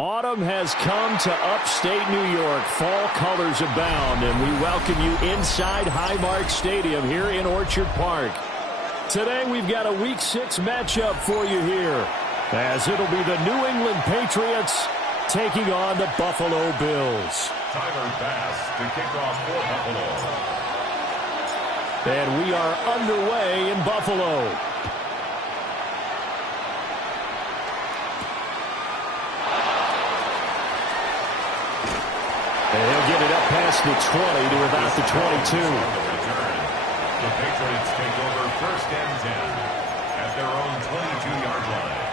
Autumn has come to upstate New York. Fall colors abound, and we welcome you inside Highmark Stadium here in Orchard Park. Today we've got a Week 6 matchup for you here, as it'll be the New England Patriots taking on the Buffalo Bills. Tyler Bass to kick off for Buffalo. And we are underway in Buffalo. And he'll get it up past the 20 to about the 22. The Patriots take over 1st and 10 at their own 22-yard line.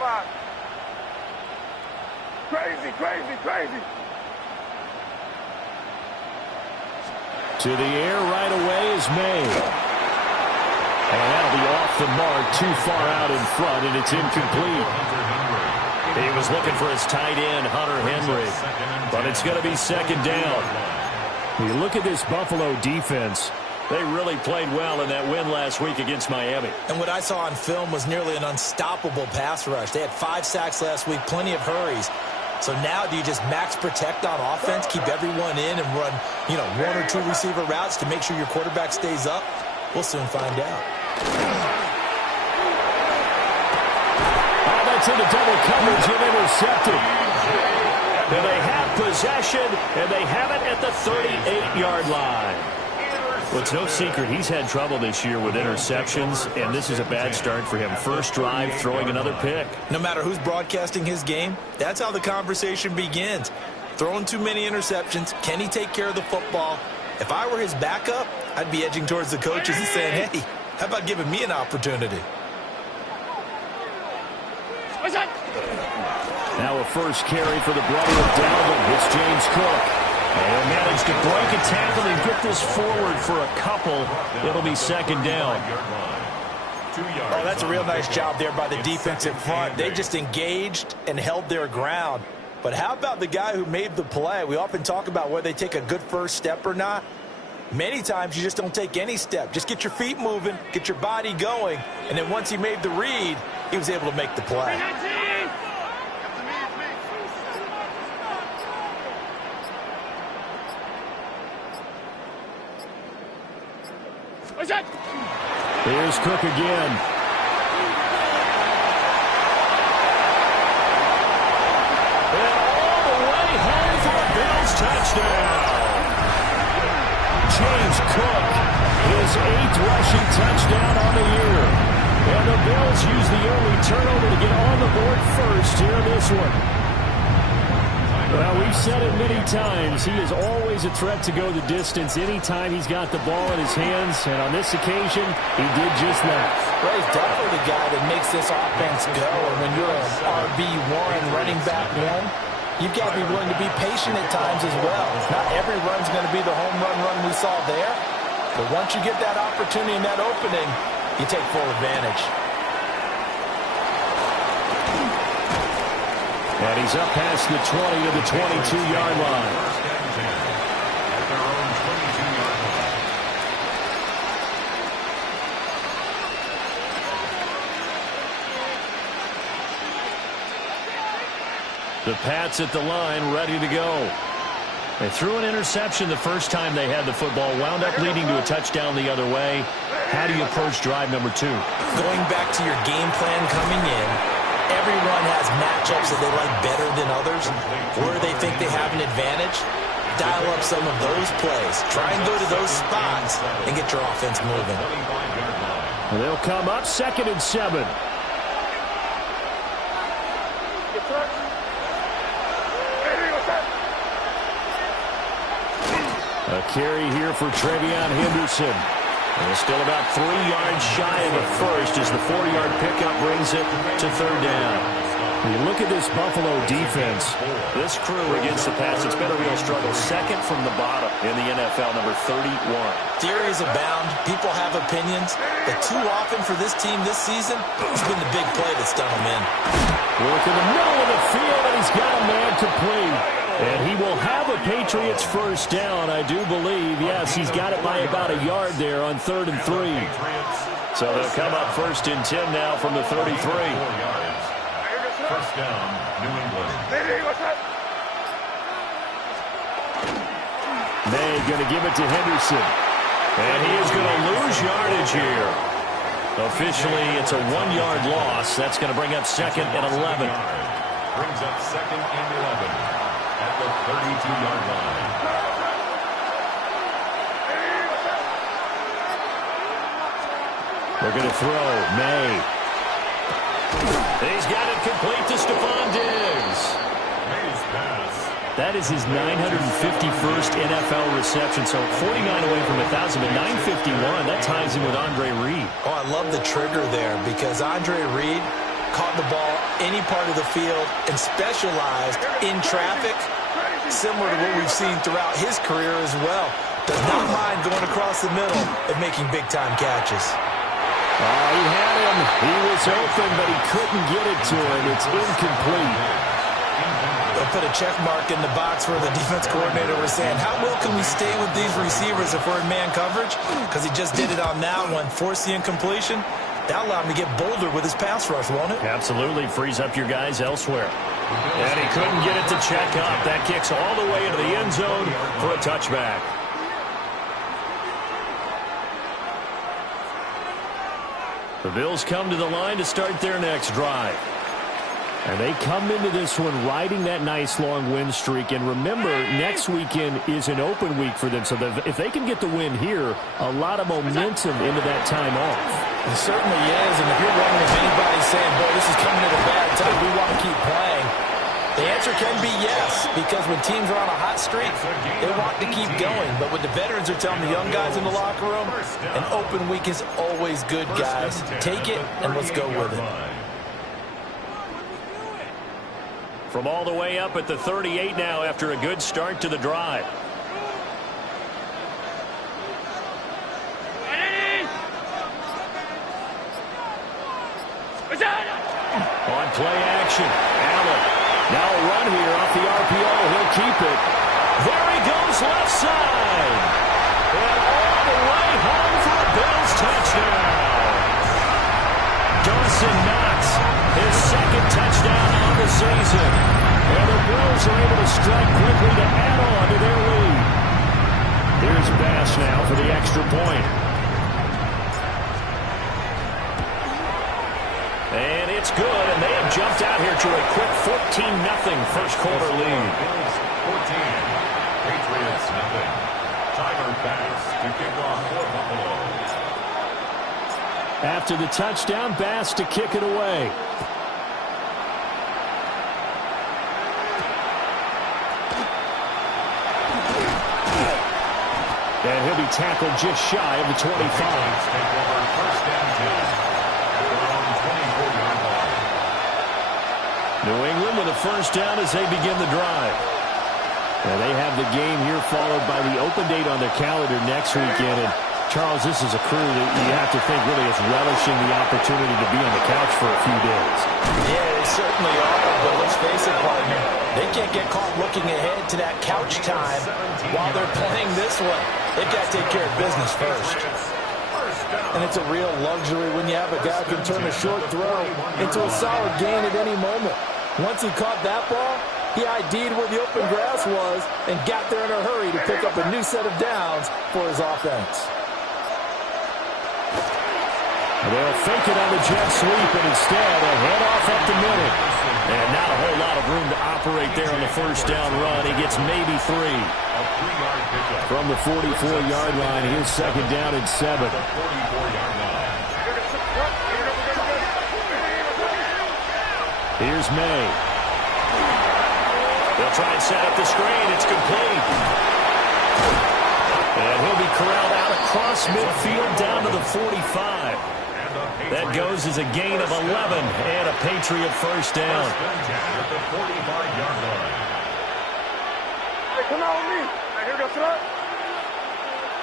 Five. Crazy. To the air right away is May. And that'll be off the mark, too far out in front, and it's incomplete. He was looking for his tight end, Hunter Henry. But it's going to be 2nd down. You look at this Buffalo defense. They really played well in that win last week against Miami. And what I saw on film was nearly an unstoppable pass rush. They had 5 sacks last week, plenty of hurries. So now do you just max protect on offense, keep everyone in, and run, 1 or 2 receiver routes to make sure your quarterback stays up? We'll soon find out. Oh, that's into double coverage and intercepted. And they have possession, and they have it at the 38-yard line. Well, it's no secret he's had trouble this year with interceptions, and this is a bad start for him. First drive, throwing another pick. No matter who's broadcasting his game, that's how the conversation begins. Throwing too many interceptions, can he take care of the football? If I were his backup, I'd be edging towards the coaches and saying, hey, how about giving me an opportunity? Now a first carry for the brother of Dalvin. It's James Cook. And he'll manage to break a tackle and get this forward for a couple. It'll be 2nd down. Oh, that's a real nice job there by the defensive front. They just engaged and held their ground. But how about the guy who made the play? We often talk about whether they take a good first step or not. Many times you just don't take any step. Just get your feet moving, get your body going, and then once he made the read, he was able to make the play. Here's Cook again. And all the way home for a Bills touchdown. James Cook, his 8th rushing touchdown on the year. And the Bills use the early turnover to get on the board first here in this one. Well, we've said it many times. He is always a threat to go the distance anytime he's got the ball in his hands. And on this occasion, he did just that. Well, he's definitely the guy that makes this offense go. And when you're an RB1, running back 1, you've got to be willing to be patient at times as well. Not every run's going to be the home run we saw there. But once you get that opportunity and that opening, you take full advantage. And he's up past the 20 to the 22-yard line. The Pats at the line, ready to go. They threw an interception the first time they had the football, wound up leading to a touchdown the other way. How do you approach drive number 2? Going back to your game plan coming in, everyone has matchups that they like better than others, where they think they have an advantage. Dial up some of those plays. Try and go to those spots and get your offense moving. They'll come up 2nd and 7. A carry here for Trevion Henderson. And still about 3 yards shy of the first as the 4-yard pickup brings it to 3rd down. You look at this Buffalo defense. This crew against the pass, it's been a real struggle. Second from the bottom in the NFL, number 31. Theories abound. People have opinions. But too often for this team this season, it's been the big play that's done them in. Look in the middle of the field, and he's got a man complete. And he will have a Patriots first down, I do believe. Yes, he's got it by about a yard there on 3rd and 3. So they'll come up 1st and 10 now from the 33. First down, New England. May going to give it to Henderson. And he is going to lose yardage here. Officially, it's a 1-yard loss. That's going to bring up 2nd and 11. Brings up 2nd and 11 at the 32-yard line. They're going to throw. May. He's got it complete to Stephon Diggs. May's pass. That is his 951st NFL reception, so 49 away from 1,000, but 951. That ties him with Andre Reed. Oh, I love the trigger there because Andre Reed caught the ball any part of the field and specialized in traffic, similar to what we've seen throughout his career as well. Does not mind going across the middle and making big-time catches. He had him. He was open, but he couldn't get it to him. It's incomplete. They'll put a check mark in the box where the defense coordinator was saying, how well can we stay with these receivers if we're in man coverage? Because he just did it on that one, forced the incompletion. That allowed him to get bolder with his pass rush, won't it? Absolutely. Frees up your guys elsewhere. And he couldn't get it to check up. That kicks all the way into the end zone for a touchback. The Bills come to the line to start their next drive. And they come into this one riding that nice long win streak. And remember, next weekend is an open week for them. So if they can get the win here, a lot of momentum into that time off. It certainly is. And if you're wondering if anybody's saying, boy, this is coming at a bad time, we want to keep playing, the answer can be yes. Because when teams are on a hot streak, they want to keep going. But what the veterans are telling the young guys in the locker room, an open week is always good, guys. Take it, and let's go with it. From all the way up at the 38 now after a good start to the drive. On play action, Allen. Now a run here off the RPO. He'll keep it. There he goes left side. And all the way home for a Bills touchdown. Dawson Knox, his second touchdown on the season. And the Bills are able to strike quickly to add on to their lead. Here's Bass now for the extra point. And it's good, and they have jumped out here to a quick 14-0 first quarter lead. Bills 14, Patriots nothing. Tyler Bass to kick off for Buffalo. After the touchdown, Bass to kick it away. And he'll be tackled just shy of the 25. Take over first and 10 at their own 24-yard line. New England with a first down as they begin the drive. And they have the game here followed by the open date on their calendar next weekend. And Charles, this is a crew that you have to think really is relishing the opportunity to be on the couch for a few days. Yeah, they certainly are, but let's face it, partner. They can't get caught looking ahead to that couch time while they're playing this one. They've got to take care of business first. And it's a real luxury when you have a guy who can turn a short throw into a solid gain at any moment. Once he caught that ball, he ID'd where the open grass was and got there in a hurry to pick up a new set of downs for his offense. They'll fake it on the jet sweep, and instead they'll head off up the middle. And not a whole lot of room to operate there on the first down run. He gets maybe 3. From the 44-yard line, here's second down and 7. Here's May. They'll try and set up the screen. It's complete. And he'll be corralled out across midfield down to the 45. That goes as a gain of 11 and a Patriot first down. At the 45-yard line. Hey, come out with me. Hey, here we go, son.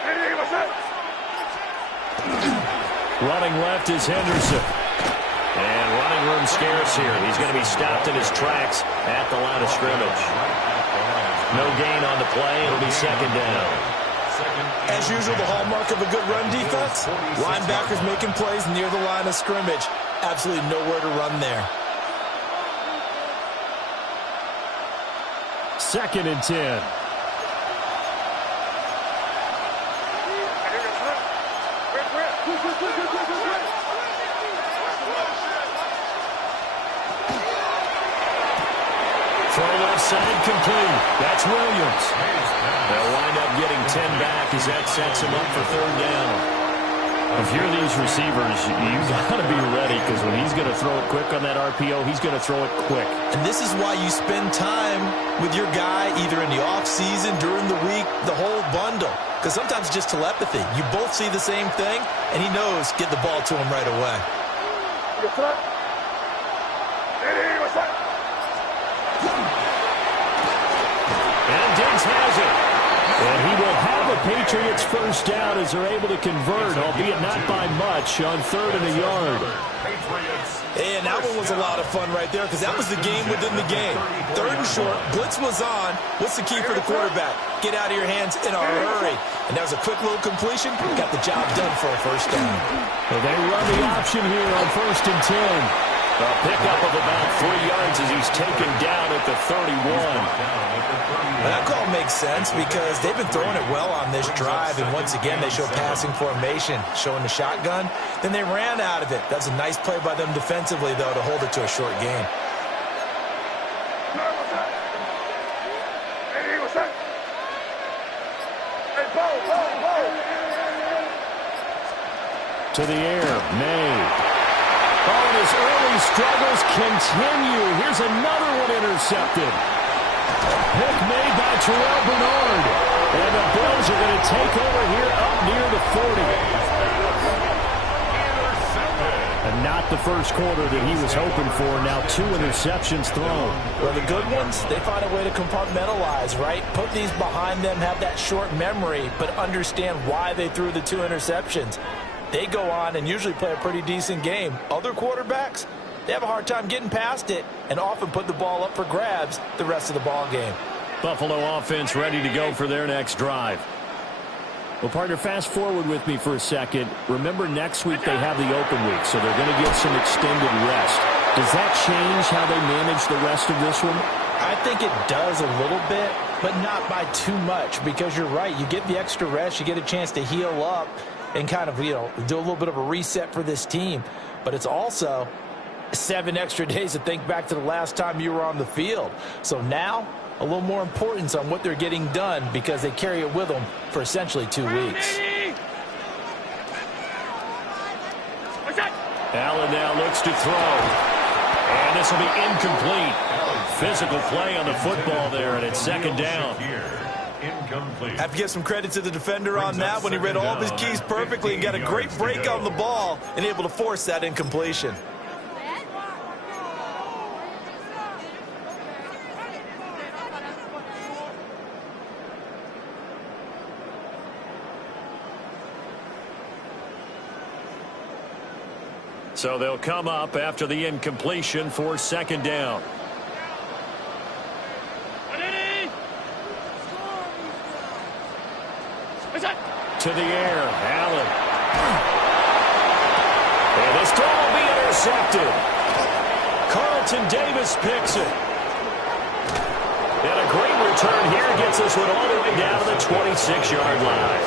Hey, what's up? Running left is Henderson. And running room scarce here. He's going to be stopped in his tracks at the line of scrimmage. No gain on the play. It'll be second down. As usual, the hallmark of a good run defense, linebackers making plays near the line of scrimmage. Absolutely nowhere to run there. 2nd and 10. Throw left side complete. That's Williams. They'll wind up getting 10 back as that sets him up for 3rd down. If you're these receivers, you've got to be ready because when he's going to throw it quick on that RPO, he's going to throw it quick. And this is why you spend time with your guy either in the offseason, during the week, the whole bundle. Because sometimes it's just telepathy. You both see the same thing, and he knows get the ball to him right away. And Diggs has it. And he will have a Patriots first down as they're able to convert, albeit not by much, on 3rd and a yard. And that one was a lot of fun right there because that was the game within the game. 3rd and short, blitz was on. What's the key for the quarterback? Get out of your hands in a hurry. And that was a quick little completion. Got the job done for a first down. Well, they run the option here on 1st and 10. A pickup of about 3 yards as he's taken down at the 31. Well, that call makes sense because they've been throwing it well on this drive, and once again they show passing formation, showing the shotgun. Then they ran out of it. That's a nice play by them defensively, though, to hold it to a short game. To the air, May. Oh, and his early struggles continue. Here's another one intercepted. Pick made by Terrell Bernard. And the Bills are going to take over here up near the 40. And not the first quarter that he was hoping for. Now 2 interceptions thrown. Well, the good ones, they find a way to compartmentalize, right? Put these behind them, have that short memory, but understand why they threw the 2 interceptions. They go on and usually play a pretty decent game. Other quarterbacks, they have a hard time getting past it and often put the ball up for grabs the rest of the ball game. Buffalo offense ready to go for their next drive. Well, partner, fast forward with me for a second. Remember, next week they have the open week, so they're going to get some extended rest. Does that change how they manage the rest of this one? I think it does a little bit, but not by too much because you're right. You get the extra rest. You get a chance to heal up and kind of, do a little bit of a reset for this team. But it's also 7 extra days to think back to the last time you were on the field. So now, a little more importance on what they're getting done because they carry it with them for essentially 2 weeks. Allen now looks to throw. And this will be incomplete. Physical play on the football there, and it's 2nd down. Incomplete. Have to give some credit to the defender on that when he read all of his keys perfectly and got a great break on the ball and able to force that incompletion. So they'll come up after the incompletion for 2nd down. To the air, Allen. And this throw will be intercepted. Carlton Davis picks it. And a great return here gets this one all the way down to the 26-yard line.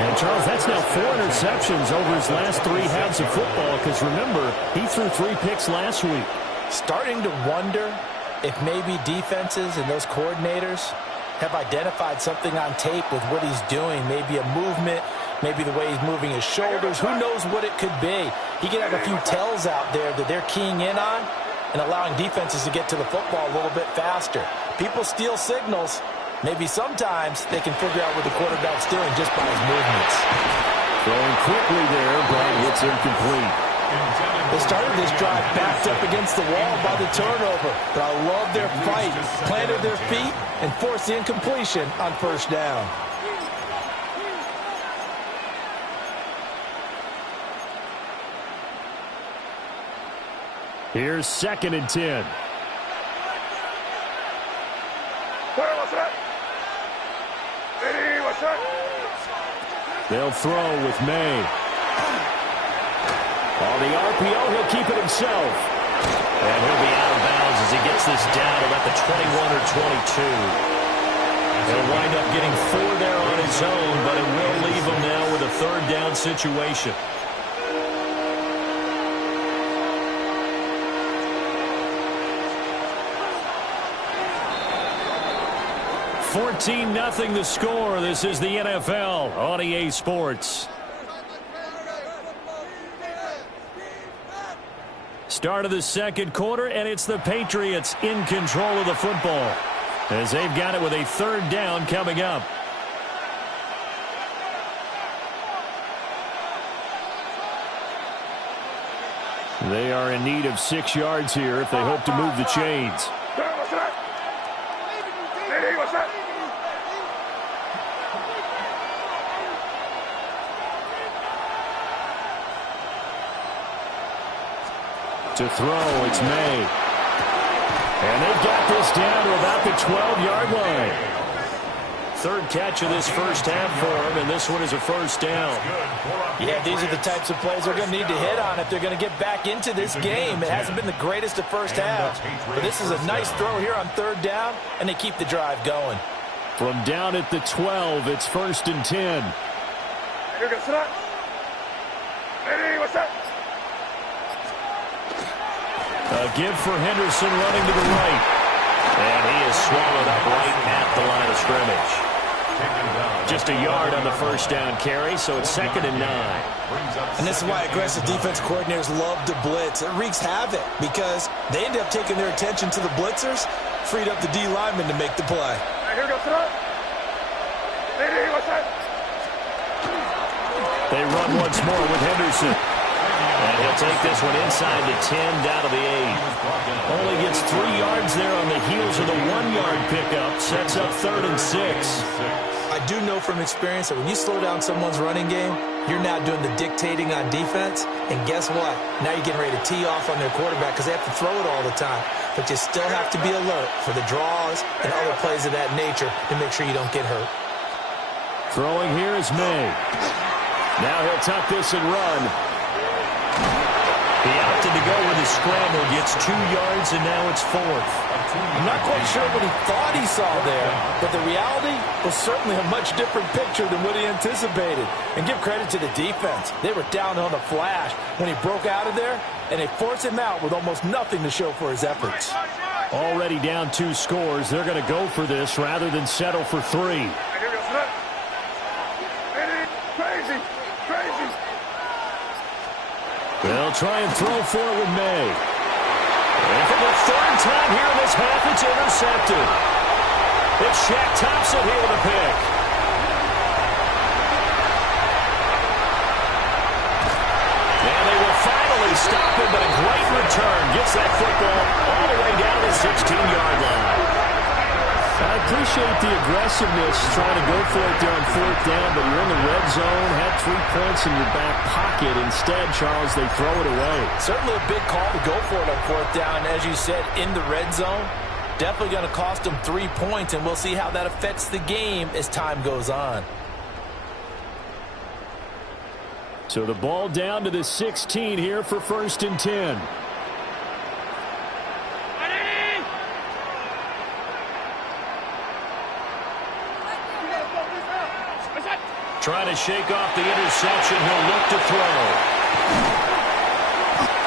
And, Charles, that's now 4 interceptions over his last 3 halves of football because, remember, he threw 3 picks last week. Starting to wonder if maybe defenses and those coordinators have identified something on tape with what he's doing, maybe a movement, maybe the way he's moving his shoulders. Who knows what it could be? He could have a few tells out there that they're keying in on and allowing defenses to get to the football a little bit faster. People steal signals. Maybe sometimes they can figure out what the quarterback's doing just by his movements. Throwing quickly there, but it's incomplete. They started this drive backed up against the wall by the turnover, but I love their fight, planted their feet, and forced the incompletion on first down. Here's 2nd and 10. They'll throw with May. On the RPO, he'll keep it himself. And he'll be out of bounds as he gets this down to about the 21 or 22. He'll wind up getting 4 there on his own, but it will leave him now with a 3rd down situation. 14-0 the score. This is the NFL on EA Sports. Start of the 2nd quarter, and it's the Patriots in control of the football as they've got it with a 3rd down coming up. They are in need of 6 yards here if they hope to move the chains. To throw, it's May. And they've got this down to about the 12-yard line. 3rd catch of this first half for him, and this one is a 1st down. Yeah, these are the types of plays they're going to need to hit on if they're going to get back into this game. It hasn't been the greatest of first halves, but this is a nice throw here on 3rd down, and they keep the drive going. From down at the 12, it's 1st and 10. A give for Henderson running to the right. And he is swallowed up right at the line of scrimmage. Just a yard on the 1st down carry, so it's 2nd and 9. And this is why aggressive defense coordinators love to blitz. It wreaks havoc because they end up taking their attention to the blitzers, freed up the D lineman to make the play. They run once more with Henderson. And he'll take this one inside the 10, down to the 8. Only gets 3 yards there on the heels of the 1-yard pickup. Sets up 3rd and 6. I do know from experience that when you slow down someone's running game, you're now doing the dictating on defense. And guess what? Now you're getting ready to tee off on their quarterback because they have to throw it all the time. But you still have to be alert for the draws and other plays of that nature to make sure you don't get hurt. Throwing here is May. Now he'll tuck this and run. He opted to go with a scramble, gets 2 yards, and now it's 4th. I'm not quite sure what he thought he saw there, but the reality was certainly a much different picture than what he anticipated. And give credit to the defense. They were down on the flash when he broke out of there, and they forced him out with almost nothing to show for his efforts. Already down 2 scores. They're going to go for this rather than settle for 3. They'll try and throw for it with May. And for the 3rd time here in this half, it's intercepted. It's Shaq Thompson here with a pick. And they will finally stop him, but a great return. Gets that football all the way down to the 16-yard line. I appreciate the aggressiveness, trying to go for it there on 4th down, but you're in the red zone, had 3 points in your back pocket. Instead, Charles, they throw it away. Certainly a big call to go for it on 4th down. As you said, in the red zone, definitely going to cost them 3 points, and we'll see how that affects the game as time goes on. So the ball down to the 16 here for 1st and 10. Trying to shake off the interception. He'll look to throw.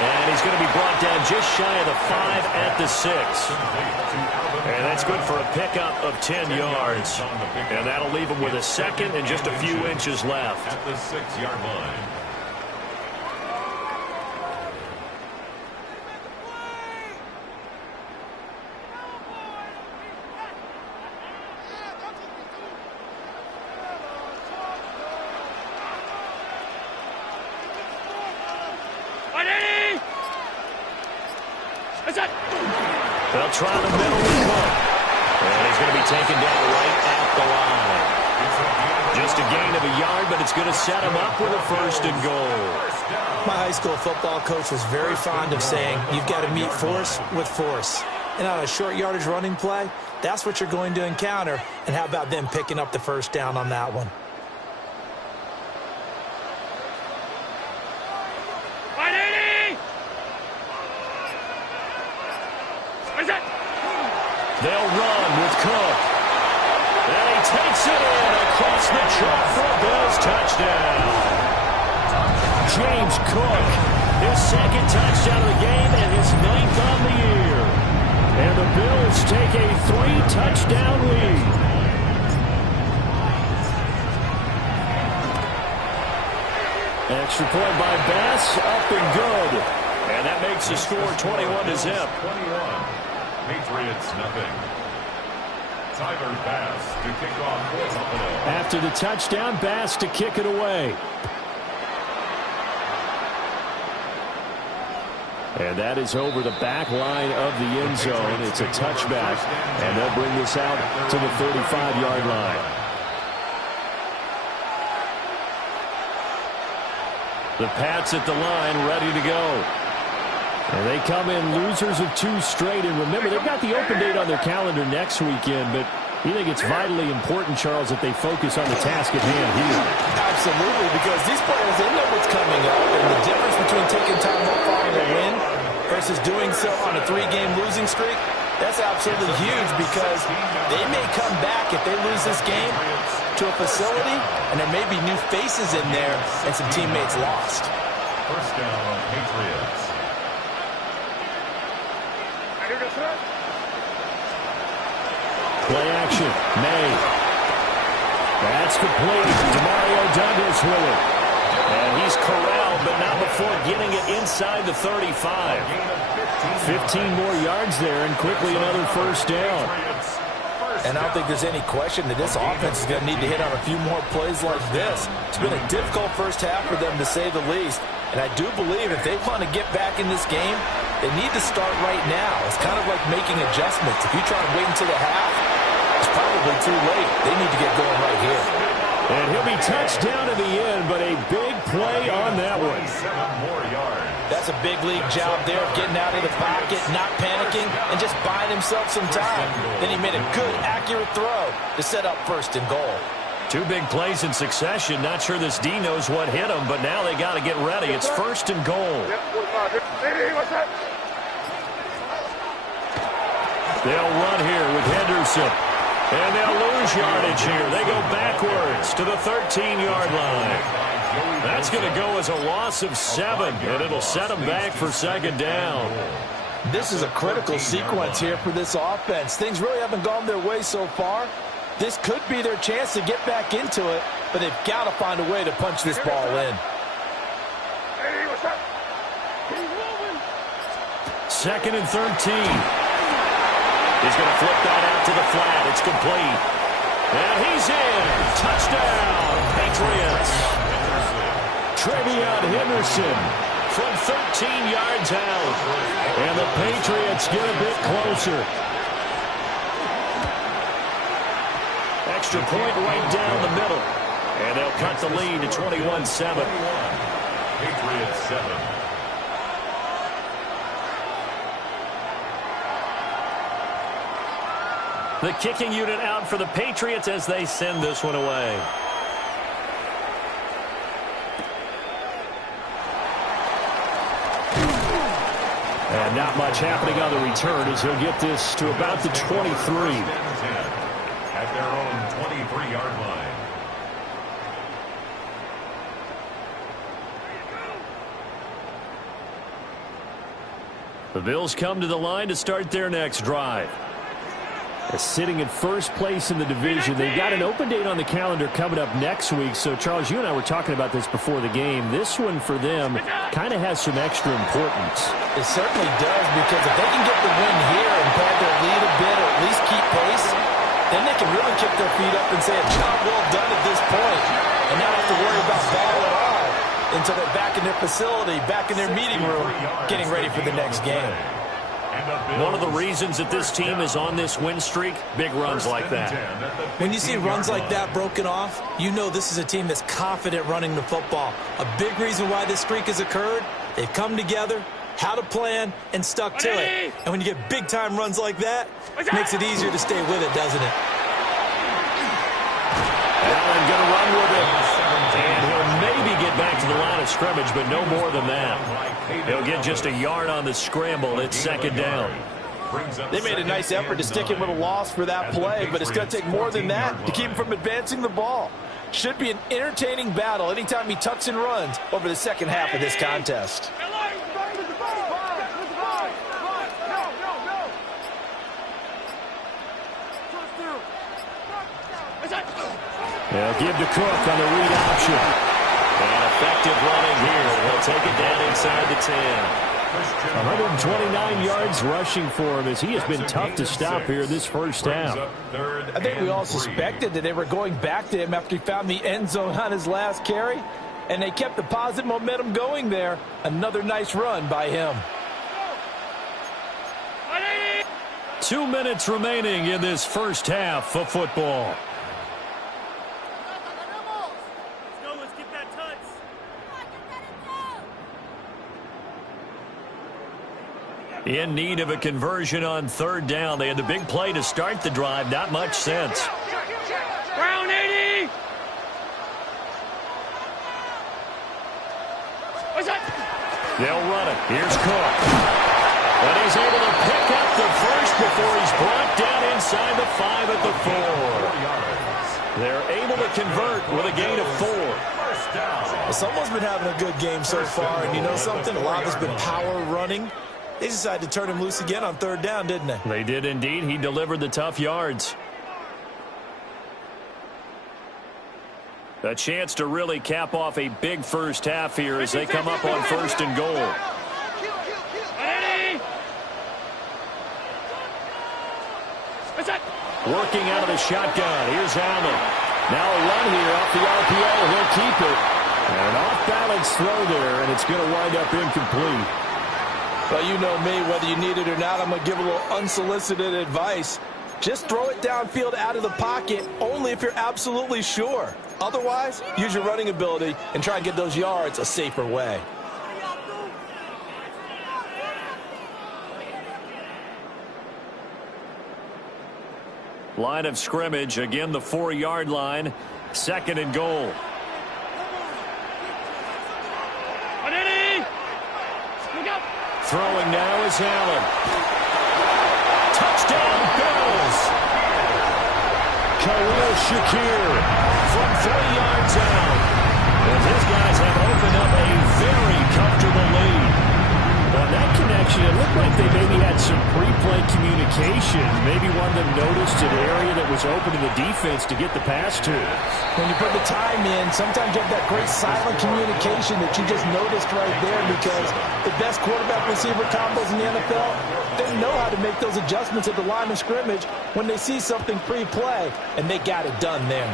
And he's going to be brought down just shy of the 5 at the 6. And that's good for a pickup of 10 yards. And that'll leave him with a 2nd and just a few inches left. At the 6-yard line. They'll try the middle with Cook. And he's going to be taken down right at the line. Just a gain of a yard, but it's going to set him up with a 1st and goal. My high school football coach was very fond of saying, you've got to meet force with force. And on a short yardage running play, that's what you're going to encounter. And how about them picking up the 1st down on that one? They'll run with Cook. And he takes it in across the chalk for a Bills touchdown. James Cook, his 2nd touchdown of the game and his 9th on the year. And the Bills take a 3-touchdown lead. Extra point by Bass, up and good. And that makes the score 21-0. 21. Patriots nothing. Tyler Bass to kick off for Buffalo. After the touchdown, Bass to kick it away. And that is over the back line of the end zone. It's a touchback. And they'll bring this out to the 35-yard line. The Pats at the line, ready to go. And they come in losers of 2 straight. And remember, they've got the open date on their calendar next weekend. But you think it's vitally important, Charles, that they focus on the task at hand here. Absolutely, because these players, they know what's coming up. And the difference between taking time off following a win versus doing so on a 3-game losing streak, that's absolutely huge, because they may come back if they lose this game to a facility, and there may be new faces in there and some teammates lost. 1st down, Patriots. Play action. May. That's complete. Demario Douglas with it. And he's corralled, but not before getting it inside the 35. 15 more yards there, and quickly another 1st down. And I don't think there's any question that this offense is going to need to hit on a few more plays like this. It's been a difficult 1st half for them, to say the least. And I do believe if they want to get back in this game, they need to start right now. It's kind of like making adjustments. If you try to wait until the half, it's probably too late. They need to get going right here. And he'll be touched down in the end, but a big play on that one. 7 more yards. That's a big league job there of getting out of the pocket, not panicking, and just buying himself some time. Then he made a good, accurate throw to set up 1st and goal. 2 big plays in succession. Not sure this D knows what hit him, but now they got to get ready. It's 1st and goal. They'll run here with Henderson. And they'll lose yardage here. They go backwards to the 13-yard line. That's going to go as a loss of 7, and it'll set them back for 2nd down. This is a critical sequence here for this offense. Things really haven't gone their way so far. This could be their chance to get back into it, but they've got to find a way to punch this ball in. 2nd and 13. He's going to flip that out to the flat. It's complete. And he's in. Touchdown, Patriots. Trevion Henderson from 13 yards out. And the Patriots get a bit closer. Extra point right down the middle. And they'll cut the lead to 21-7. Patriots 7. The kicking unit out for the Patriots as they send this one away. And not much happening on the return as he'll get this to about the 23. At their own 23-yard line. The Bills come to the line to start their next drive. Sitting in 1st place in the division. They've got an open date on the calendar coming up next week. So, Charles, you and I were talking about this before the game. This one for them kind of has some extra importance. It certainly does, because if they can get the win here and pad their lead a bit, or at least keep pace, then they can really kick their feet up and say a job well done at this point, and not have to worry about ball at all until they're back in their facility, back in their meeting room, getting ready for the next game. One of the reasons that this team is on this win streak, big runs like that. When you see runs like that broken off, you know this is a team that's confident running the football. A big reason why this streak has occurred, they've come together, had a plan, and stuck to it. And when you get big-time runs like that, it makes it easier to stay with it, doesn't it? Allen going to run with it. And he'll maybe get back to the line of scrimmage, but no more than that. He'll get just a yard on the scramble. It's second down. They made a nice effort to stick him with a loss for that play, but it's going to take more than that to keep him from advancing the ball. Should be an entertaining battle anytime he tucks and runs over the second half of this contest. They'll give to Cook on the read option. And effective running here. He'll take it down inside the 10. 129 yards rushing for him as he has been tough to stop here this first half. I think we all suspected that they were going back to him after he found the end zone on his last carry, and they kept the positive momentum going there. Another nice run by him. 2 minutes remaining in this first half of football. In need of a conversion on third down. They had the big play to start the drive. Not much sense. Brown 80. They'll run it. Here's Cook. But he's able to pick up the first before he's brought down inside the 5 at the 4. They're able to convert with a gain of 4. Well, someone's been having a good game so far, and you know something? A lot has been power running. They decided to turn him loose again on third down, didn't they? They did indeed. He delivered the tough yards. A chance to really cap off a big first half here as they come up on first and goal. Working out of the shotgun. Here's Allen. Now a run here off the RPO. He'll keep it. An off-balance throw there, and it's going to wind up incomplete. Well, you know me, whether you need it or not, I'm going to give a little unsolicited advice. Just throw it downfield out of the pocket, only if you're absolutely sure. Otherwise, use your running ability and try and get those yards a safer way. Line of scrimmage, again the 4-yard line, second and goal. Throwing now is Allen. Touchdown, Bills. Khalil Shakir from 3 yards out. And his guys have opened up a very comfortable lead. On that connection, it looked like they maybe had some pre-play communication. Maybe one of them noticed an area that was open to the defense to get the pass to. When you put the time in, sometimes you have that great silent communication that you just noticed right there, because the best quarterback-receiver combos in the NFL, they know how to make those adjustments at the line of scrimmage when they see something pre-play, and they got it done then.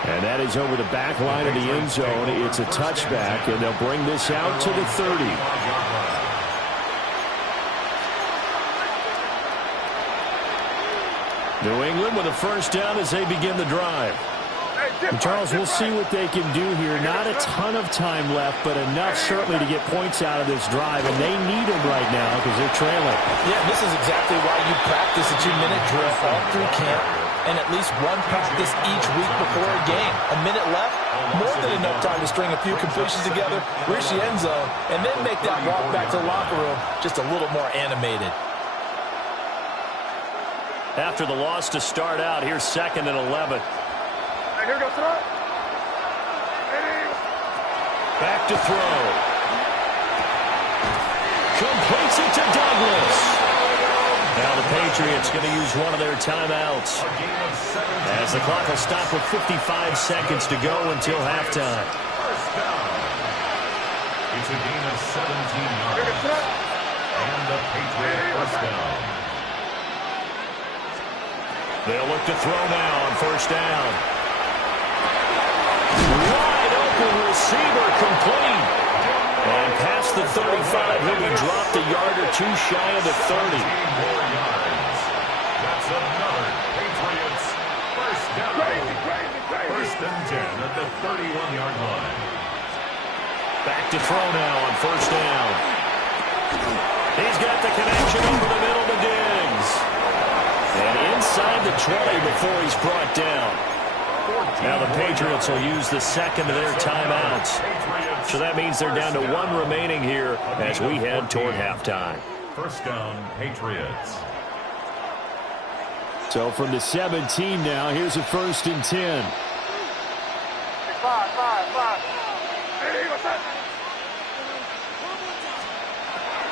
And that is over the back line of the end zone. It's a touchback, and they'll bring this out to the 30. New England with a first down as they begin the drive. And Charles, we'll see what they can do here. Not a ton of time left, but enough certainly to get points out of this drive, and they need them right now because they're trailing. Yeah, this is exactly why you practice a 2-minute drill all through camp, and at least one practice each week before a game. A minute left, more than enough time to string a few completions together, reach the end zone, and then make that walk back to the locker room just a little more animated. After the loss to start out, here's second and 11. Here goes throw. Back to throw. Completes it to Douglas. Now the Patriots going to use one of their timeouts as the clock will stop with 55 seconds to go until halftime. It's a gain of 17 yards. And the Patriots first down. They'll look to throw now on first down. Wide open receiver complete. And past the 35, he'll be dropped a yard or two shy of the 30. That's another Patriots first down. First and 10 at the 31-yard line. Back to throw now on first down. He's got the connection over the middle to Diggs. And inside the 20 before he's brought down. Now the Patriots will use the second of their timeouts. So that means they're down to one remaining here as we head toward halftime. First down, Patriots. So from the 17 now, here's a 1st and 10. 5.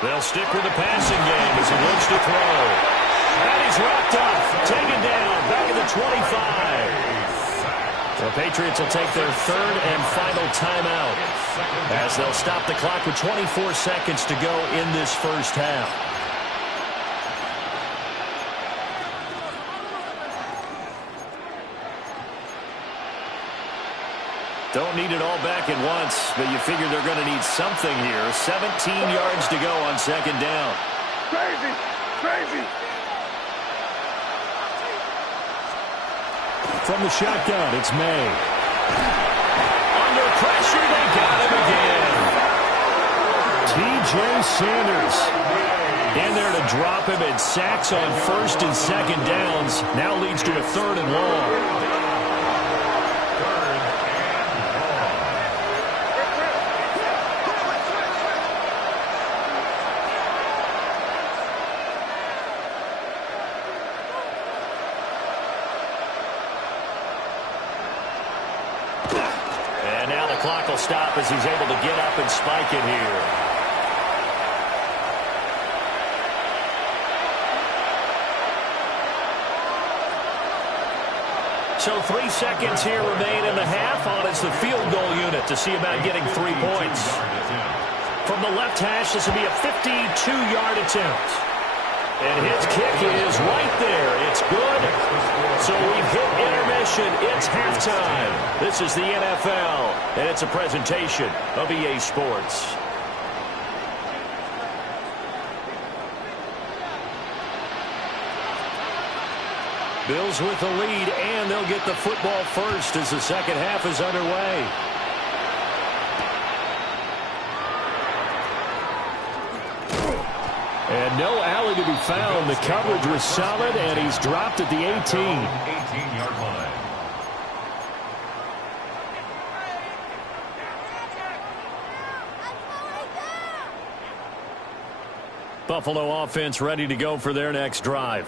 They'll stick with the passing game as he looks to throw. And he's wrapped up, taken down, back at the 25. The Patriots will take their third and final timeout as they'll stop the clock with 24 seconds to go in this first half. Don't need it all back at once, but you figure they're going to need something here. 17 yards to go on second down. Crazy. From the shotgun, it's May. Under pressure, they got him again. T.J. Sanders in there to drop him, and sacks on first and second downs. Now leads to a 3rd and long. Clock will stop as he's able to get up and spike it here. So 3 seconds here remain in the half. On it's the field goal unit to see about getting 3 points. From the left hash, this will be a 52-yard attempt. And his kick is right there. It's good. So we've hit intermission. It's halftime. This is the NFL, and it's a presentation of EA Sports. Bills with the lead, and they'll get the football first as the second half is underway. And no alley to be found. The coverage was solid, and he's dropped at the 18. 18-yard line. Buffalo offense ready to go for their next drive.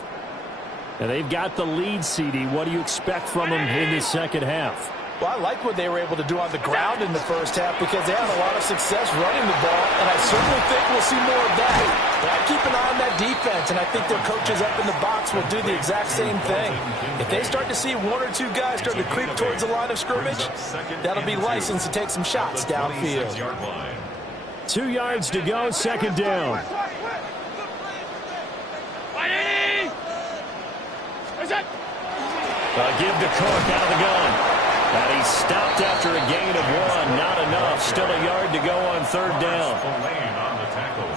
And they've got the lead, CD. What do you expect from them in the second half? Well, I like what they were able to do on the ground in the first half because they had a lot of success running the ball, and I certainly think we'll see more of that. But I keep an eye on that defense, and I think their coaches up in the box will do the exact same thing. If they start to see 1 or 2 guys start to creep towards the line of scrimmage, that'll be license to take some shots downfield. 2 yards to go, second down. Give to Cook out of the gun. And he stopped after a gain of 1. Not enough. Still a yard to go on third down.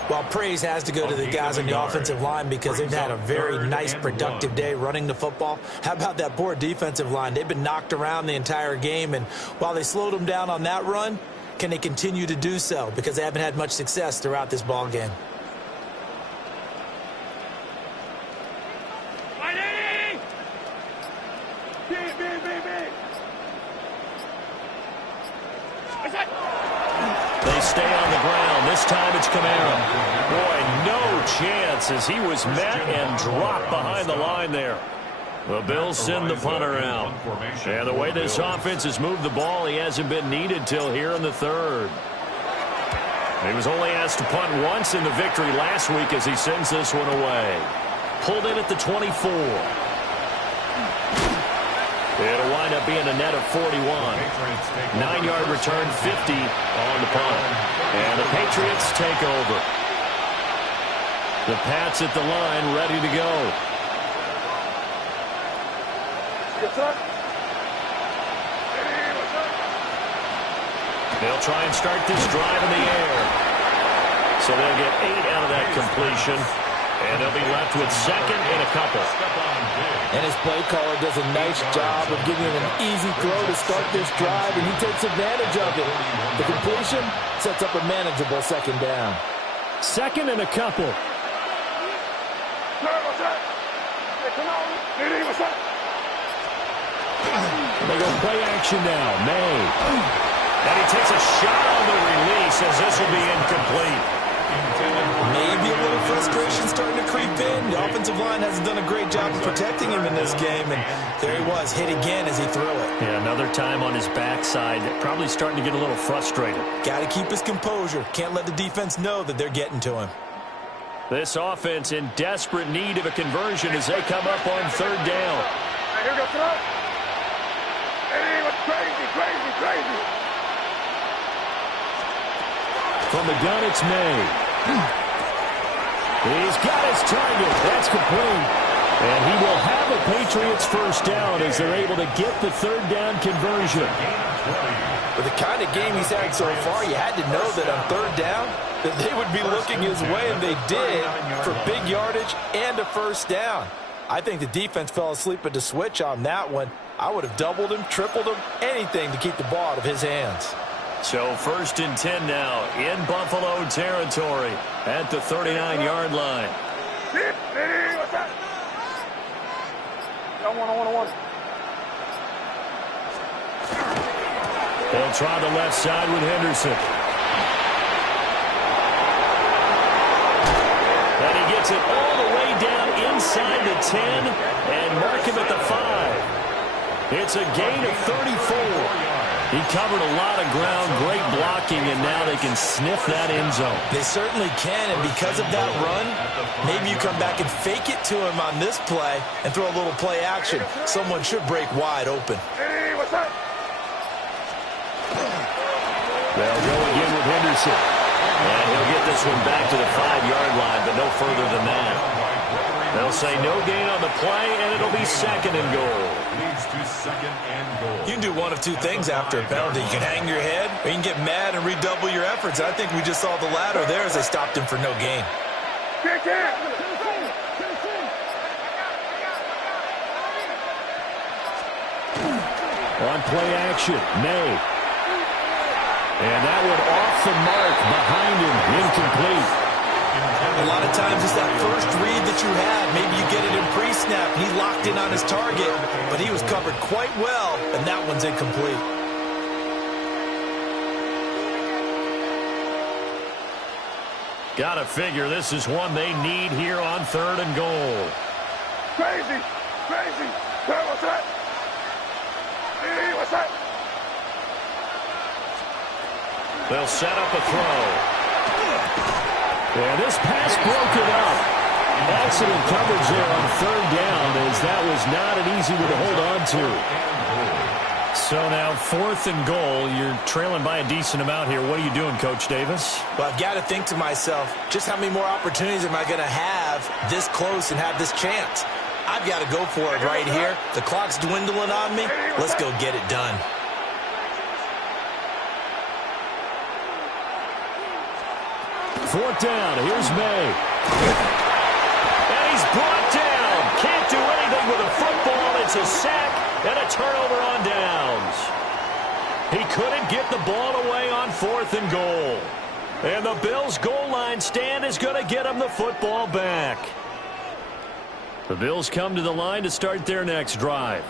Well, praise has to go to the guys on the offensive line because they've had a very nice, productive day running the football. How about that poor defensive line? They've been knocked around the entire game, and while they slowed them down on that run, can they continue to do so? Because they haven't had much success throughout this ball game. They stay on the ground. This time it's Kamara. Boy, no chance as he was met and dropped behind the line there. The Bills send the punter out. And the way this offense has moved the ball, he hasn't been needed till here in the third. He was only asked to punt once in the victory last week as he sends this one away. Pulled in at the 24. It'll wind up being a net of 41. 9-yard return, 50 on the punt. And the Patriots take over. The Pats at the line, ready to go. They'll try and start this drive in the air. So they'll get 8 out of that completion. And they'll be left with second and a couple. And his play caller does a nice job of giving him an easy throw to start this drive, and he takes advantage of it. The completion sets up a manageable second down. Second and a couple. They go play action now. May. And he takes a shot on the release as this will be incomplete. Maybe a little frustration starting to creep in. The offensive line hasn't done a great job of protecting him in this game, and there he was, hit again as he threw it. Yeah, another time on his backside, probably starting to get a little frustrated. Got to keep his composure. Can't let the defense know that they're getting to him. This offense in desperate need of a conversion as they come up on third down. Here goes Trump. Hey, what's crazy, crazy, crazy. From the gun, it's May. He's got his target. That's complete. And he will have a Patriots first down as they're able to get the third down conversion. With the kind of game he's had so far, you had to know that on third down that they would be looking his way, and they did, for big yardage and a first down. I think the defense fell asleep at the switch on that one. I would have doubled him, tripled him, anything to keep the ball out of his hands. So first and 10 now in Buffalo territory at the 39-yard line. Hey, what's that? I want. They'll try the left side with Henderson. And he gets it all the way down inside the 10 and mark him at the 5. It's a gain of 34. He covered a lot of ground, great blocking, and now they can sniff that end zone. They certainly can, and because of that run, maybe you come back and fake it to him on this play and throw a little play action. Someone should break wide open. Hey, what's that? They'll go again with Henderson. And he'll get this one back to the 5-yard line, but no further than that. They'll say no gain on the play, and it'll be second and goal. Leads to second and goal. You can do one of two things after a penalty. You can hang your head, or you can get mad and redouble your efforts. I think we just saw the latter there as they stopped him for no gain. On play action, May. And that one off the mark behind him, incomplete. A lot of times it's that first read that you have. Maybe you get it in pre-snap, and he locked in on his target, but he was covered quite well, and that one's incomplete. Gotta figure this is one they need here on third and goal. Crazy. Hey, what's that? Hey, what's that? They'll set up a throw. Yeah, this pass broken up. Excellent coverage there on third down, as that was not an easy one to hold on to. So now fourth and goal. You're trailing by a decent amount here. What are you doing, Coach Davis? Well, I've got to think to myself, just how many more opportunities am I going to have this close and have this chance? I've got to go for it right here. The clock's dwindling on me. Let's go get it done. Fourth down. Here's May. And he's brought down. Can't do anything with a football. It's a sack and a turnover on downs. He couldn't get the ball away on fourth and goal. And the Bills' goal line stand is going to get him the football back. The Bills come to the line to start their next drive.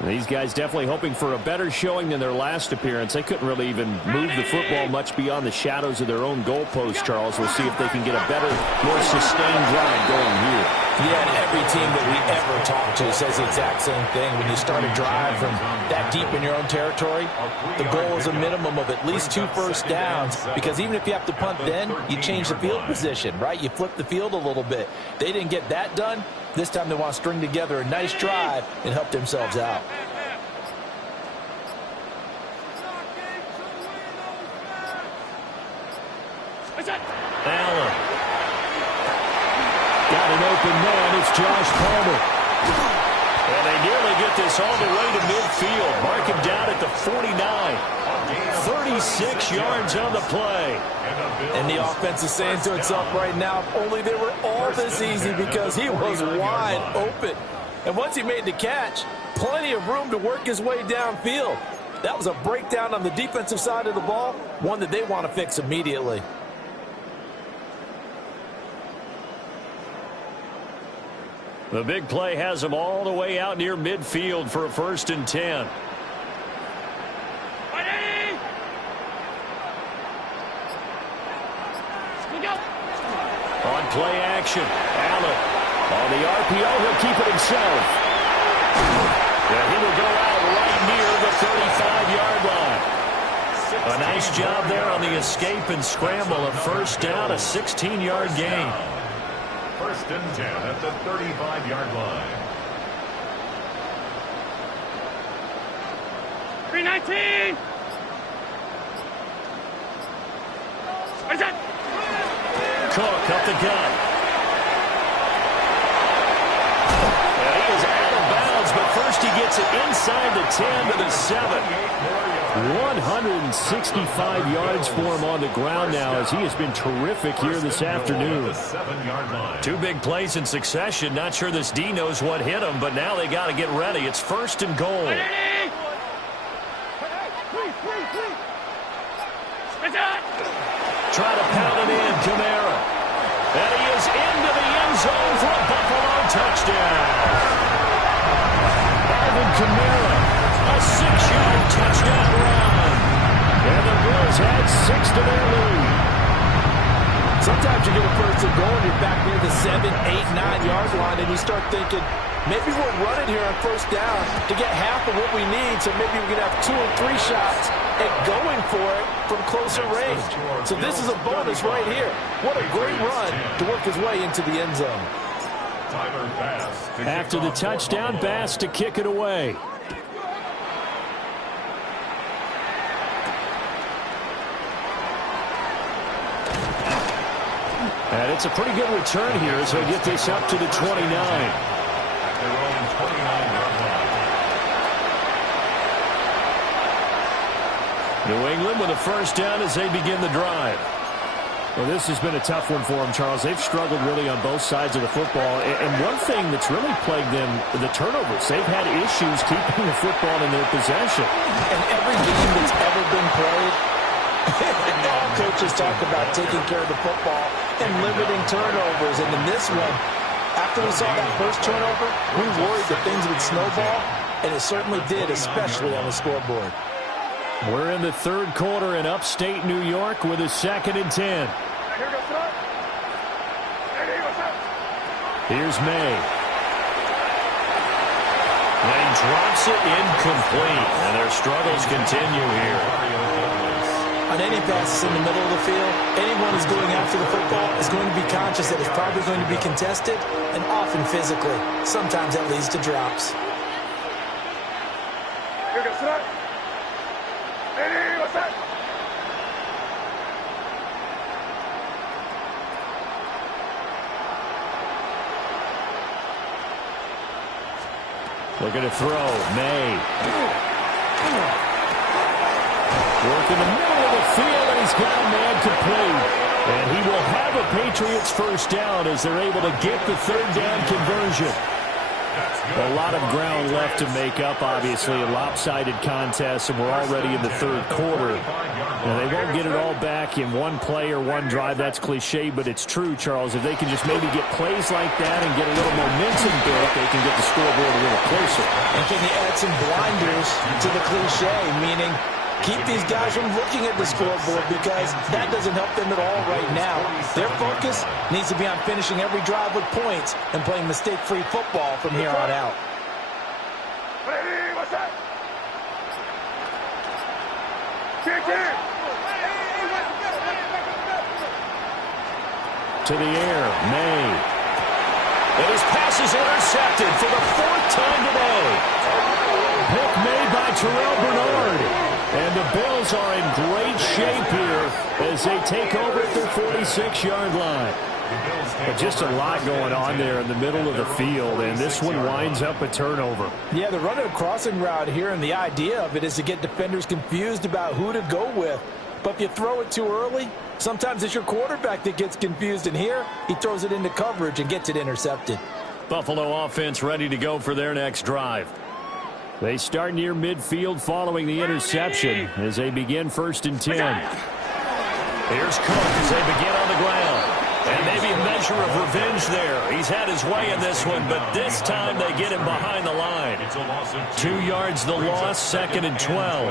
And these guys definitely hoping for a better showing than their last appearance. They couldn't really even move the football much beyond the shadows of their own goalpost, Charles. We'll see if they can get a better, more sustained drive going here. Yeah, and every team that we ever talk to says the exact same thing. When you start a drive from that deep in your own territory, the goal is a minimum of at least 2 first downs, because even if you have to punt then, you change the field position, right? You flip the field a little bit. They didn't get that done. This time they want to string together a nice drive and help themselves out. Allen. Got an open man. It's Josh Palmer. And they nearly get this all the way to midfield. Mark him down at the 49. 36 yards on the play. And the offense is saying to itself right now, if only they were all this easy, because he was wide open. And once he made the catch, plenty of room to work his way downfield. That was a breakdown on the defensive side of the ball, one that they want to fix immediately. The big play has him all the way out near midfield for a 1st and 10. On play action, Allen on the RPO, he'll keep it himself. And he will go out right near the 35-yard line. A nice job there on the escape and scramble. A 1st down, a 16-yard gain. 1st and 10 at the 35-yard line. 319. Where's that? Cook up the gut. And he is out of bounds, but first he gets it inside the 10 to the 7. 165 yards for him on the ground now, as he has been terrific here this afternoon. 2 big plays in succession. Not sure this D knows what hit him, but now they got to get ready. It's 1st and goal. Try to pound it in, Kamara. And he is into the end zone for a Buffalo touchdown. Alvin Kamara, a 6-yard touchdown run. And the Bills had 6 to their lead. Sometimes you get a 1st and goal and you're back near the 7, 8, 9-yard line, and you start thinking, maybe we're running here on 1st down to get half of what we need, so maybe we can have 2 or 3 shots at going for it from closer range. So this is a bonus right here. What a great run to work his way into the end zone. After the touchdown, Bass to kick it away. And it's a pretty good return here as they get this up to the 29. New England with a 1st down as they begin the drive. Well, this has been a tough one for them, Charles. They've struggled really on both sides of the football. And one thing that's really plagued them, the turnovers. They've had issues keeping the football in their possession. And every game that's ever been played, all coaches talk about taking care of the football and limiting turnovers. And in this one, after we saw that first turnover, we worried that things would snowball, and it certainly did, especially on the scoreboard. We're in the 3rd quarter in upstate New York with a 2nd and 10. Here's May. And he drops it incomplete. And their struggles continue here. On any passes in the middle of the field, anyone who's going after the football is going to be conscious that it's probably going to be contested, and often physically. Sometimes that leads to drops. Looking to throw. May. Work in the middle of the field, and he's got a man complete. And he will have a Patriots 1st down as they're able to get the 3rd down conversion. A lot of ground left to make up, obviously. A lopsided contest, and we're already in the 3rd quarter. Now, they won't get it all back in one play or one drive. That's cliche, but it's true, Charles. If they can just maybe get plays like that and get a little momentum built, they can get the scoreboard a little closer. And can you add some blinders to the cliche, meaning keep these guys from looking at the scoreboard, because that doesn't help them at all right now. Their focus needs to be on finishing every drive with points and playing mistake-free football from here on out. To the air, May. And his pass is intercepted for the 4th time today. Pick made by Terrell Bernard. And the Bills are in great shape here as they take over at their 46-yard line. But just a lot going on there in the middle of the field, and this one winds up a turnover. Yeah, they're running a crossing route here, and the idea of it is to get defenders confused about who to go with. But if you throw it too early, sometimes it's your quarterback that gets confused, and here he throws it into coverage and gets it intercepted. Buffalo offense ready to go for their next drive. They start near midfield following the interception as they begin 1st and 10. Here's Cook as they begin on the ground. And maybe a measure of revenge there. He's had his way in this one, but this time they get him behind the line. 2 yards the loss, 2nd and 12.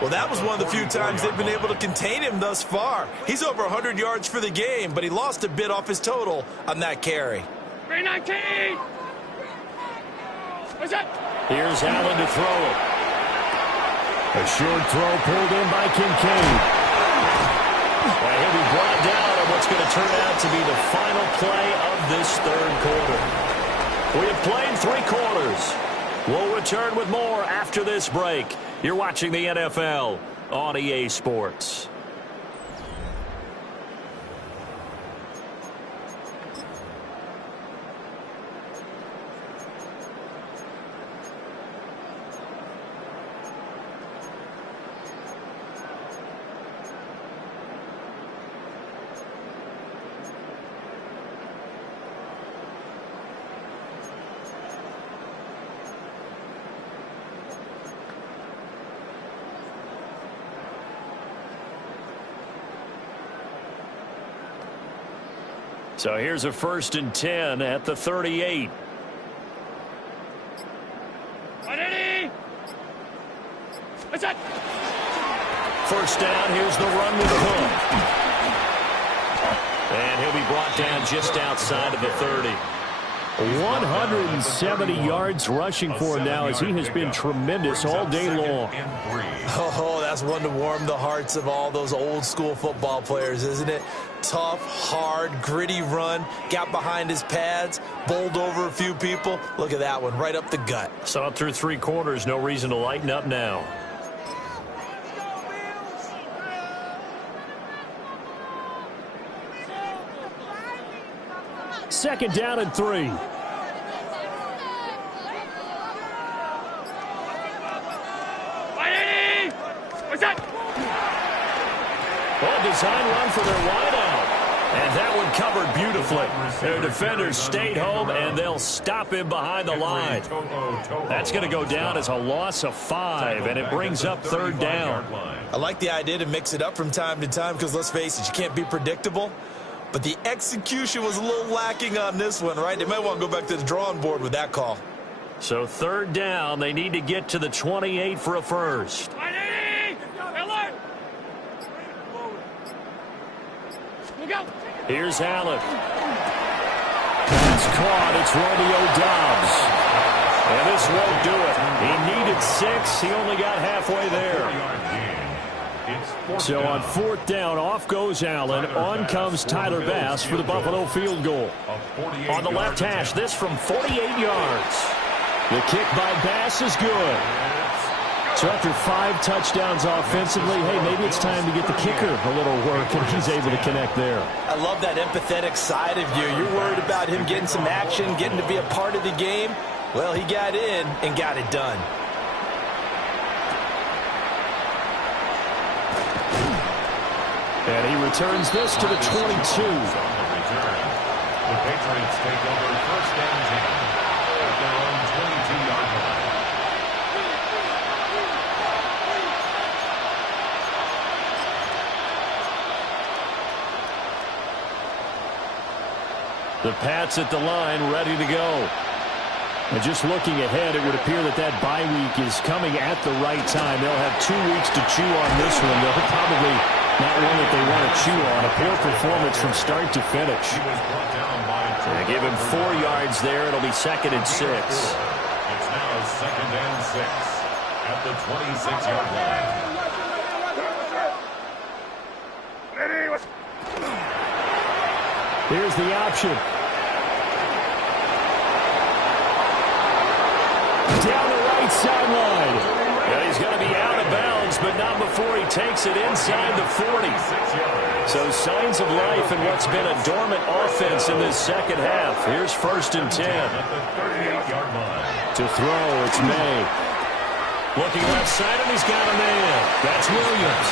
Well, that was one of the few times they've been able to contain him thus far. He's over 100 yards for the game, but he lost a bit off his total on that carry. 319! What's that? Here's Allen to throw it. A short throw pulled in by Kincaid. Well, he'll be brought down on what's going to turn out to be the final play of this 3rd quarter. We have played 3 quarters. We'll return with more after this break. You're watching the NFL on EA Sports. So here's a 1st and 10 at the 38. 180! What's that? 1st down, here's the run with Cook. And he'll be brought down just outside of the 30. 170 yards rushing for him now as he has been tremendous all day long. Oh, that's one to warm the hearts of all those old school football players, isn't it? Tough, hard, gritty run, got behind his pads, bowled over a few people. Look at that one, right up the gut. Saw it through 3 quarters, no reason to lighten up now. Second down and 3. What's that? Well, design run for their wideout. And that one covered beautifully. Their defenders stayed home, and they'll stop him behind the line. That's going to go down as a loss of 5, and it brings up 3rd down. I like the idea to mix it up from time to time because, let's face it, you can't be predictable. But the execution was a little lacking on this one, right? They might want to go back to the drawing board with that call. So 3rd down, they need to get to the 28 for a first. Here's Allen. That's caught. It's Romeo Doubs. And this won't do it. He needed 6. He only got halfway there. So on 4th down, off goes Allen. On comes Tyler Bass for the Buffalo field goal. On the left hash, this from 48 yards. The kick by Bass is good. So after 5 touchdowns offensively, hey, maybe it's time to get the kicker a little work, and he's able to connect there. I love that empathetic side of you. You're worried about him getting some action, getting to be a part of the game. Well, he got in and got it done. And he returns this to the 22. The Patriots take over 1st and 10 at their own 22-yard line. The Pats at the line, ready to go. And just looking ahead, it would appear that that bye week is coming at the right time. They'll have 2 weeks to chew on this one. They'll probably not one that they want to chew on. A poor performance from start to finish. They give him 4 yards there. It'll be 2nd and 6. It's now 2nd and 6 at the 26-yard line. Here's the option. Down the right sideline. And he's going to be out of bounds but not before he takes it inside the 40. So signs of life in what's been a dormant offense in this second half. Here's 1st and 10. To throw, it's May. Looking left side, and he's got a man. That's Williams.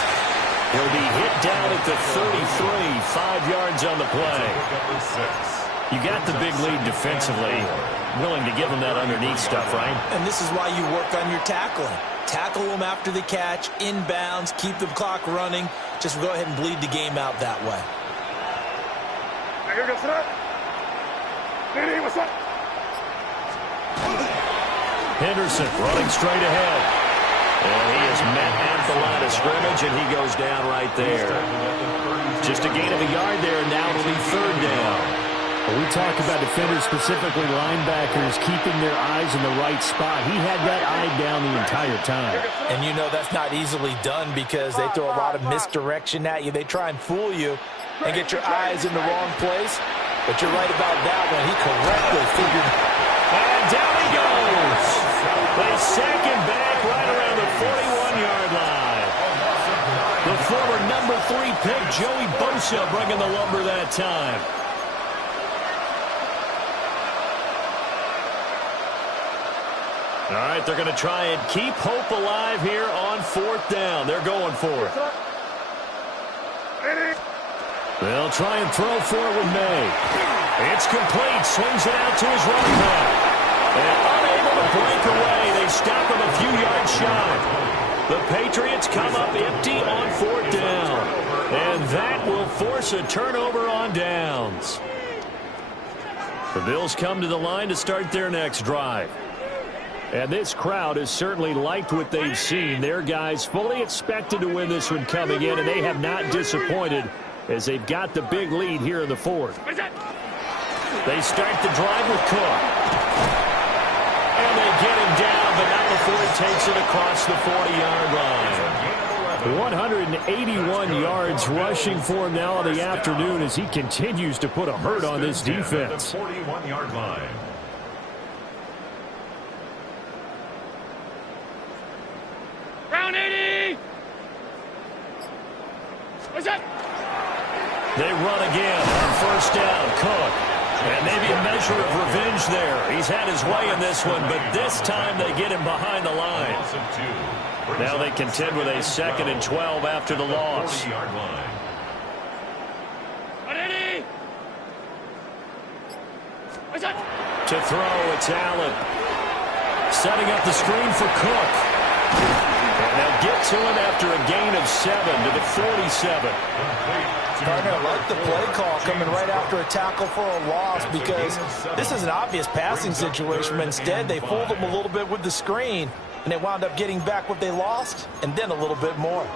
He'll be hit down at the 33, 5 yards on the play. You got the big lead defensively. Willing to give him that underneath stuff, right? And this is why you work on your tackling. Tackle them after the catch, inbounds, keep the clock running. Just go ahead and bleed the game out that way. Here goes that. What's up? Henderson running straight ahead. And he is met at the line of scrimmage, and he goes down right there. Just a gain of a yard there, and now it'll be 3rd down. Well, we talk about defenders, specifically linebackers, keeping their eyes in the right spot. He had that eye down the entire time. And you know that's not easily done because they throw a lot of misdirection at you. They try and fool you and get your eyes in the wrong place. But you're right about that one. He correctly figured. And down he goes. They sack him back right around the 41-yard line. The former number 3 pick, Joey Bosa, bringing the lumber that time. All right, they're going to try and keep hope alive here on 4th down. They're going for it. They'll try and throw for it with May. It's complete. Swings it out to his running back. And unable to break away. They stop him a few yards shy. The Patriots come up empty on 4th down. And that will force a turnover on downs. The Bills come to the line to start their next drive. And this crowd has certainly liked what they've seen. Their guys fully expected to win this one coming in, and they have not disappointed as they've got the big lead here in the 4th. They start the drive with Cook. And they get him down, but not before he takes it across the 40-yard line. 181 yards rushing for him now on the afternoon as he continues to put a hurt on this defense. 41-yard line. They run again on 1st down. Cook. And maybe a measure of revenge there. He's had his way in this one, but this time they get him behind the line. Now they contend with a 2nd and 12 after the loss. To throw, it's Allen. Setting up the screen for Cook. And they'll get to him after a gain of 7 to the 47. Partner, I like the play call coming right after a tackle for a loss because this is an obvious passing situation, but instead they fooled them a little bit with the screen, and they wound up getting back what they lost and then a little bit more.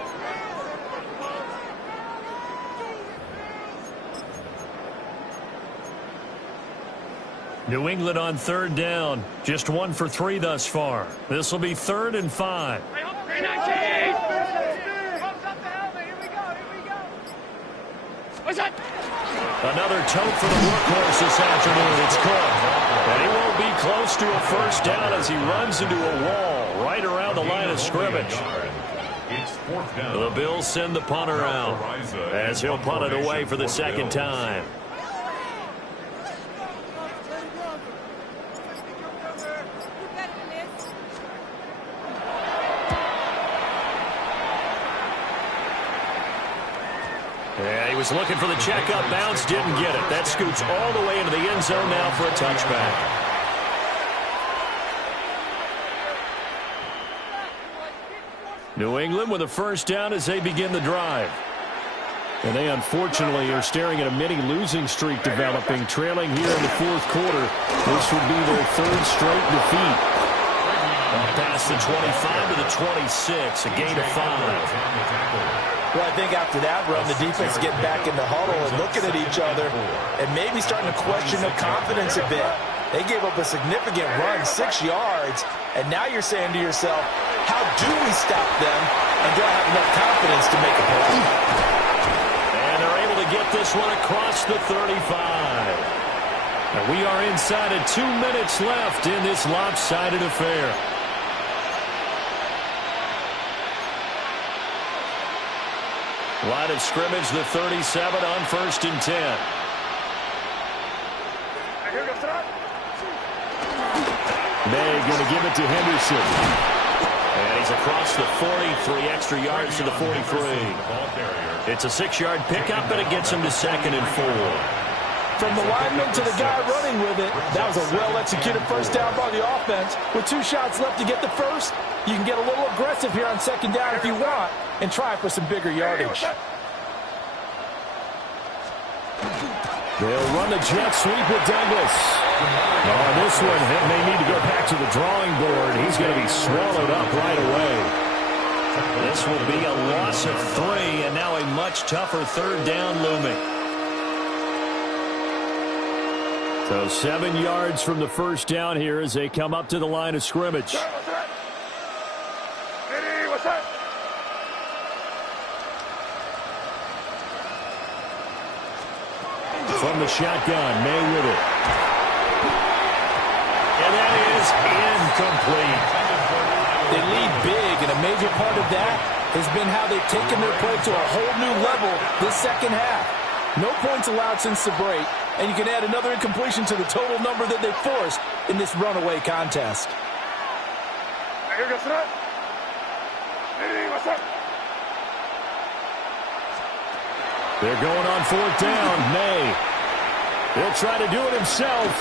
New England on 3rd down. Just 1 for 3 thus far. This will be 3rd and 5. Another tote for the workhorse this afternoon. It's Cook. And he won't be close to a 1st down as he runs into a wall right around the line of scrimmage. The Bills send the punter out as he'll punt it away for the 2nd time. Yeah, he was looking for the checkup bounce, didn't get it. That scoots all the way into the end zone now for a touchback. New England with a 1st down as they begin the drive. And they unfortunately are staring at a mini losing streak developing, trailing here in the 4th quarter. This would be their 3rd straight defeat. Past the 25 to the 26, a gain of 5. Well, I think after that run, the defense getting back in the huddle and looking at each other and maybe starting to question their confidence a bit. They gave up a significant run, 6 yards, and now you're saying to yourself, how do we stop them, and do I have enough confidence to make a play? And they're able to get this one across the 35. And we are inside of 2 minutes left in this lopsided affair. Line of scrimmage, the 37 on 1st and 10. May going to give it to Henderson. And he's across the 40, 3 extra yards to the 43. It's a 6-yard pickup, and it gets him to 2nd and 4. From the lineman to the guy running with it, that was a well-executed first down by the offense. With 2 shots left to get the first, you can get a little aggressive here on 2nd down if you want and try for some bigger yardage. They'll run the jet sweep with Douglas. On this one, he may need to go back to the drawing board. He's going to be swallowed up right away. This will be a loss of 3, and now a much tougher 3rd down looming. So 7 yards from the first down here as they come up to the line of scrimmage. From the shotgun, May with it. And that is incomplete. They lead big, and a major part of that has been how they've taken their play to a whole new level this second half. No points allowed since the break, and you can add another incompletion to the total number that they forced in this runaway contest. They're going on 4th down. May. He'll try to do it himself.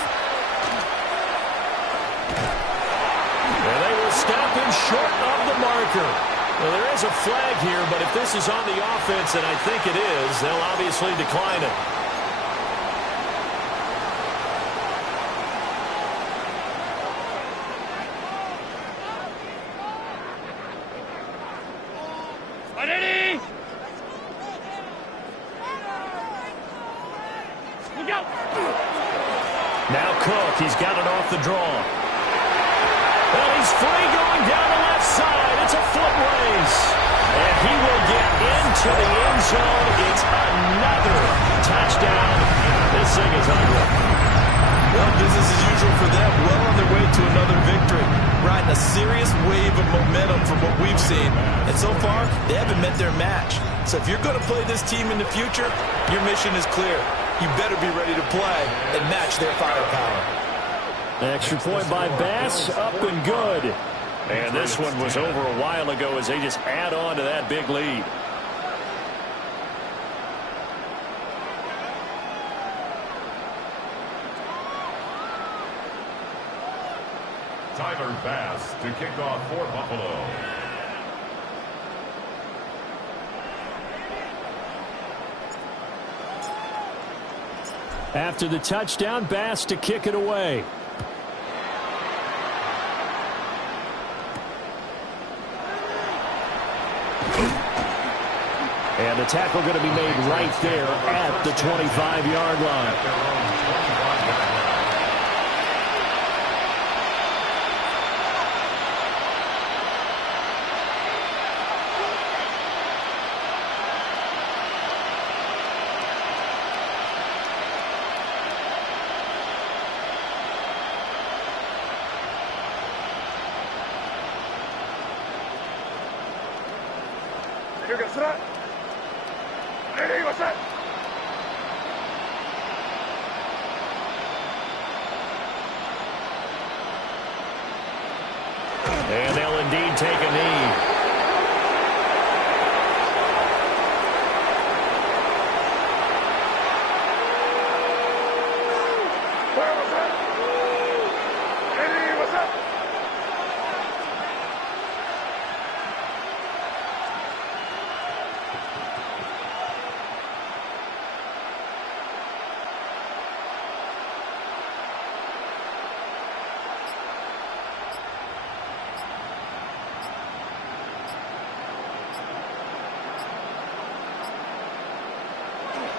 And they will stop him short of the marker. Well, there is a flag here, but if this is on the offense, and I think it is, they'll obviously decline it. Now Cook, he's got it off the draw. Well, he's free going down the left side. It's a foot race. And he will get into the end zone. It's another touchdown. This thing is ugly. Well, business as usual for them. Well on their way to another victory. Riding a serious wave of momentum from what we've seen. And so far, they haven't met their match. So if you're going to play this team in the future, your mission is clear. You better be ready to play and match their firepower. Extra point by Bass, up and good. And this one was over a while ago as they just add on to that big lead. Tyler Bass to kick off for Buffalo. After the touchdown, Bass to kick it away. And the tackle going to be made right there at the 25-yard line. And they'll indeed take a knee.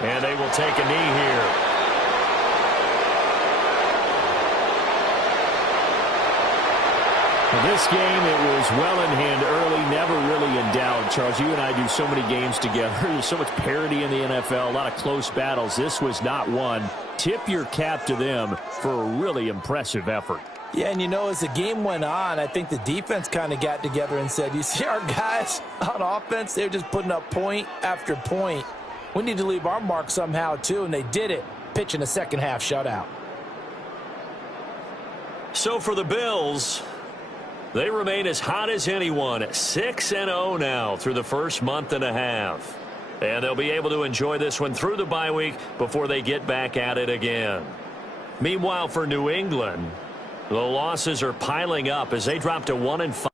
And they will take a knee here. For this game, it was well in hand early, never really in doubt. Charles, you and I do so many games together. There's so much parity in the NFL, a lot of close battles. This was not one. Tip your cap to them for a really impressive effort. Yeah, and you know, as the game went on, I think the defense kind of got together and said, you see our guys on offense, they're just putting up point after point. We need to leave our mark somehow, too, and they did it, pitching a second-half shutout. So for the Bills, they remain as hot as anyone, 6-0 now through the first month and a half. And they'll be able to enjoy this one through the bye week before they get back at it again. Meanwhile, for New England, the losses are piling up as they drop to 1-5.